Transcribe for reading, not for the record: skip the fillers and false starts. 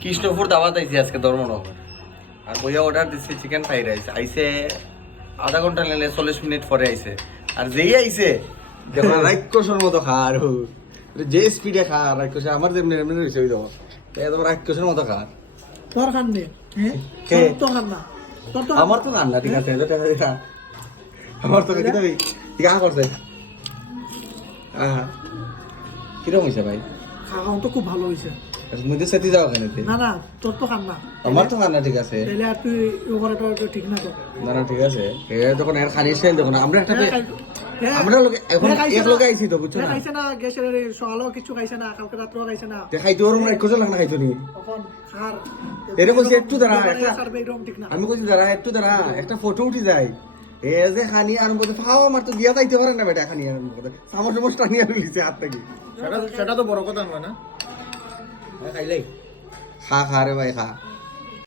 কৃষ্ণপুর দাওয়াত আইছে আজকে ধর্মনগর আর বইয়া অর্ডার দিচ্ছি চিকেন ফ্রাইড রাইস আইসে আধা ঘন্টা নেলে 40 মিনিট পরে আইসে আর যেই আইসে দেখো রাক্ষসের মতো খা আর যে স্পিডে খা রাক্ষস আমার যেমনি এমনি রয়েছে ওই দেখো তোমার রাক্ষসের মতো খা তোর খান নে হ্যাঁ কে? তো খান না তোর তো আমার তো রান্না ঠিক আছে আমার তো কি দেবি ঠিক আছে করছে কিরকম হয়েছে ভাই খাওয়া তো খুব ভালো হয়েছে মধ্যে সাথে যাও কেন না না তোর তো খান না আমার তো রান্না ঠিক আছে তাহলে আর তুই ও করাটা তো ঠিক না তো না না ঠিক আছে তখন এর খানি সেল দেখুন আমরা একটা হ্যাঁ, আমরা লোকে এখন হ্যাঁ, খাইছে এক না। লোকে আইছি তো বুঝছো না খাইছে না গ্যাসের সকালেও কিছু খাইছে না কালকে রাত্রেও খাইছে না খাইতে ওরম এক কোজা লাগে না খাইতো নি তখন খার এরে কইছি একটু দাঁড়া একটা সার্ভে এরকম ঠিক না আমি কইছি দাঁড়া একটু দাঁড়া একটা ফটো উঠি যায় এ যে খানি আর বলতে ফাও আমার তো দিয়া যাইতে পারে না বেটা খানি আর সামর সমস্যা নিয়ে লিছে হাত থেকে সেটা তো বড় কথা নয় না খাইলেই খা খা রে ভাই খা